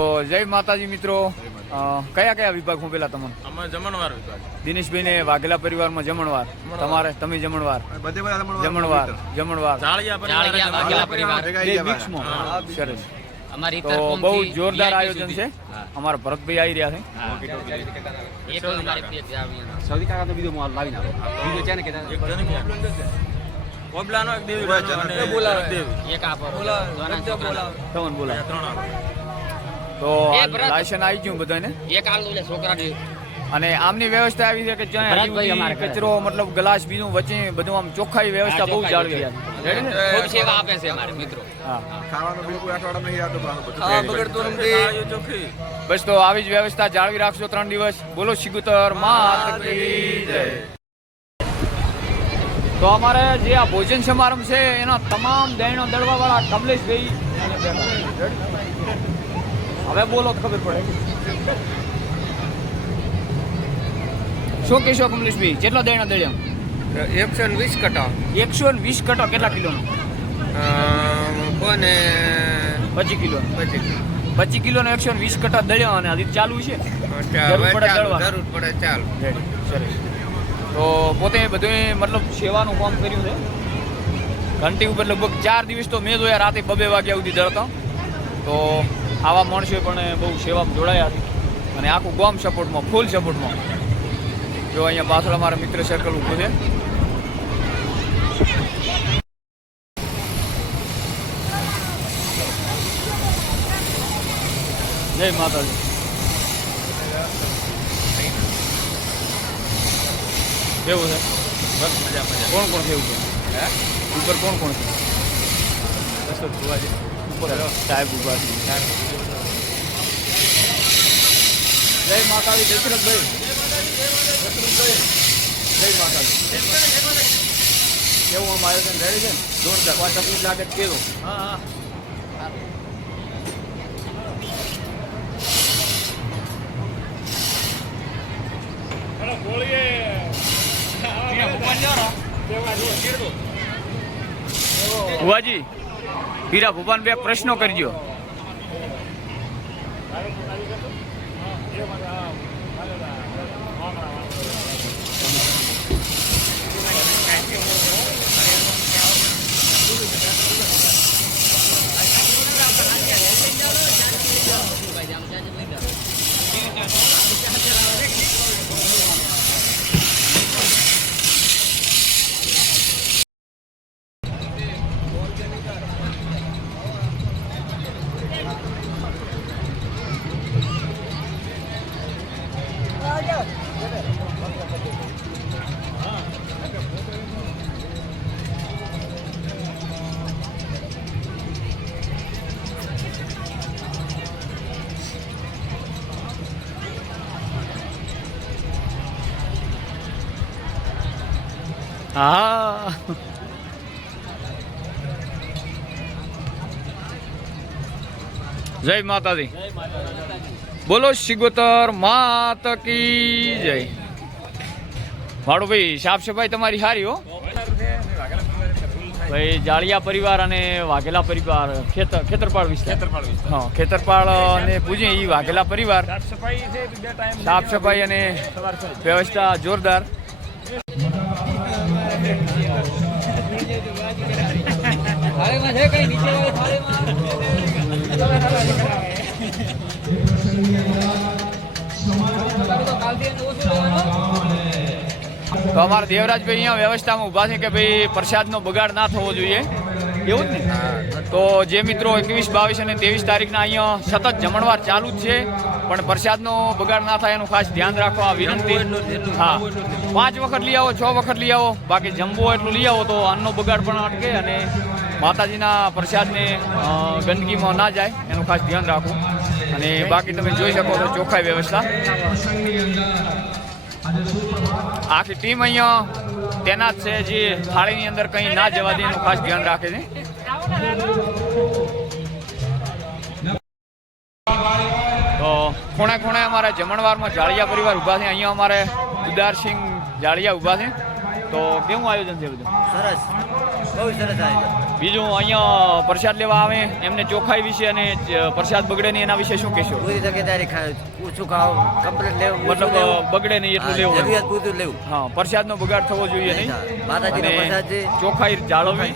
તો જય માતાજી મિત્રો, કયા કયા વિભાગમાં પેલા તમને? અમે જમણવાર વિભાગ. દિનેશભાઈ ને વાઘેલા પરિવારમાં જમણવાર, તમારે તમે જમણવાર સરસ. તો બહુ જોરદાર આયોજન છે. અમારા ભરતભાઈ આવી રહ્યા છે. તો લાયસન્સ આવી ગયું બધાને. અને આમની વ્યવસ્થા આવી છે કે જ્યાં કચરો મતલબ ગ્લાસ બીજું વચ્ચે બધું આમ ચોખ્ખાઈ વ્યવસ્થા બહુ જાળવી બસ. તો આવી જ વ્યવસ્થા જાળવી રાખશો 3 દિવસ. બોલો સિગુતર માત કી જય. તો અમારે જે આ ભોજન સમારંભ છે એના તમામ દહેણો દળવા વાળા કમલેશભાઈ હવે બોલો ખબર પડે. શું કહેશો કમલેશભાઈ, કેટલા દહેણા દળ્યા? 120 કટા. 120 કટા. કેટલા કિલોનો? કોને 25 કિલો. 25 કિલોનો 120 કટા દળ્યા અને હજી ચાલુ છે. જરૂર પડે ચાલ. સરસ. તો પોતે બધું મતલબ સેવાનું કામ કર્યું છે. ઘંટી ઉપર લગભગ 4 દિવસ તો મેં જોયા રાતે 2 વાગ્યા સુધી દળતા. તો આવા માણસો પણ બહુ સેવામાં જોડાયા હતી અને આખું ગામ સપોર્ટમાં, ફૂલ સપોર્ટમાં. જો અહીંયા પાછળ અમારા મિત્ર સર્કલ ઊભું છે. જય માતાજી. કેવું છે? બસ મજા. કોણ કોણ છે ઉપર? ઉપર કોણ કોણ છે? સાહેબ ઉભા છે. જય માતાજી. દશરથભાઈ, જય માતાજી. કેવું આમ આયોજન રેડી છે ને? જોરદાર. કોઈ તકલીફ લાગે તો કેવું? ભુવાજી, હીરા ભુવાન બે પ્રશ્નો કરજો. હા, જય માતાજી. બોલો સિગોતર માત કી જય. મારું ભાઈ સાફ સફાઈ તમારી સારી હો ભાઈ. જાળિયા પરિવાર અને વાઘેલા પરિવાર ખેતરપાળ વિસ્તાર. હા, ખેતરપાળ અને પૂજે એ વાઘેલા પરિવાર. સાફ સફાઈ અને વ્યવસ્થા જોરદાર. તો અમારા દેવરાજભાઈ અહીંયા વ્યવસ્થામાં ઊભા છે કે ભાઈ પ્રસાદનો બગાડ ના થવો જોઈએ, એવું જ ને? તો જે મિત્રો 21, 22 અને 23 તારીખના અહીંયા સતત જમણવાર ચાલુ જ છે, પણ પ્રસાદનો બગાડ ના થાય એનું ખાસ ધ્યાન રાખવા વિનંતી. હા, 5 વખત લઈ આવો, 6 વખત લઈ આવો, બાકી જમવું હોય એટલું લઈ આવો તો અન્નનો બગાડ પણ અટકે અને માતાજીના પ્રસાદને ગંદકીમાં ના જાય એનું ખાસ ધ્યાન રાખવું. અને બાકી તમે જોઈ શકો તો ચોખ્ખાઈ વ્યવસ્થા. આખી ટીમ અહીંયા તેના જ છે જે થાળીની અંદર કંઈ ના જવા દે એનું ખાસ ધ્યાન રાખે છે. તો ખૂણે ખૂણે અમારા જમણવારમાં જાળિયા પરિવાર ઊભા છે. અહીંયા અમારે ઉદારસિંહ જાળિયા ઊભા છે. તો કેવું આયોજન છે બધું? સરસ, બહુ સરસ આયોજન. બીજું અહીંયા પ્રસાદ લેવા આવે એમને ચોખ્ખાઈ વિશે અને પ્રસાદ બગડે નહીં એના વિશે શું કહેશો? પૂરી તકેદારી ઓછું ખાવ કમ્પ્લીટ લેવું મતલબ બગડે નહીં એટલું લેવું. જરૂરિયાત પૂરતું લેવું. હા, પ્રસાદનો બગાડ થવો જોઈએ નહીં. માતાજીનો અને પ્રસાદ છે. ચોખ્ખાઈ જાળવવી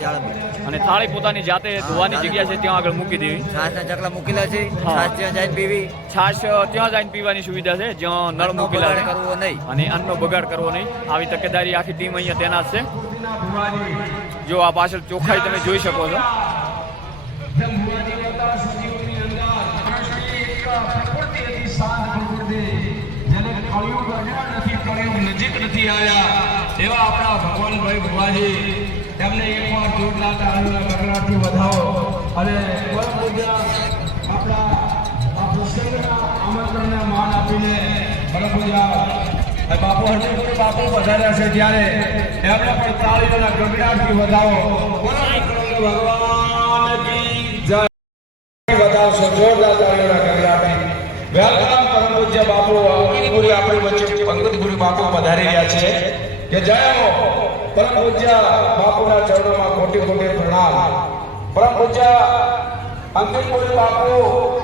અને થાળી પોતાની જાતે ધોવાની જગ્યા છે ત્યાં આગળ મૂકી દેવી. છાશના ચકલા મૂકેલા છે. હા. છાશ ત્યાં જઈને પીવી. છાશ ત્યાં જઈને પીવાની સુવિધા છે જ્યાં નળ અન્નનો મૂકેલા બગાડ છે. કરવો નહીં. અને અન્નનો બગાડ કરવો નહીં. આવી તકેદારી આખી ટીમ અહીંયા તૈનાત છે. જો આ પાછળ ચોખ્ખાઈ તમે જોઈ શકો છો. નજીક નથી આવ્યા એવા આપણા ભગવાનભાઈ ભુવાજી એમને એકવાર જોરદાર તાળીઓના ગગડાટથી વધાવો અને પરમ પૂજ્ય આપણા આ પ્રસંગના આમંત્રણને માન આપીને પરમ પૂજ્ય બાપુ હરજીપુરી બાપુ વધાર્યા છે ત્યારે એમને પણ તાળીઓના ગગડાટથી વધાવો. ભગવાન કી જય. વધાવશો જોરદાર તાળીઓના ગગડાટથી. વેલકમ પરમ પૂજ્ય બાપુ પૂરી આપણી વચ્ચે પંકજપુરી બાપુ પધારી રહ્યા છે કે જય હો. પરમ પૂજ્ય બાપુના ચરણોમાં કોટી કોટી પ્રણામ. પરમ પૂજ્ય અંકિતપુરી બાપુ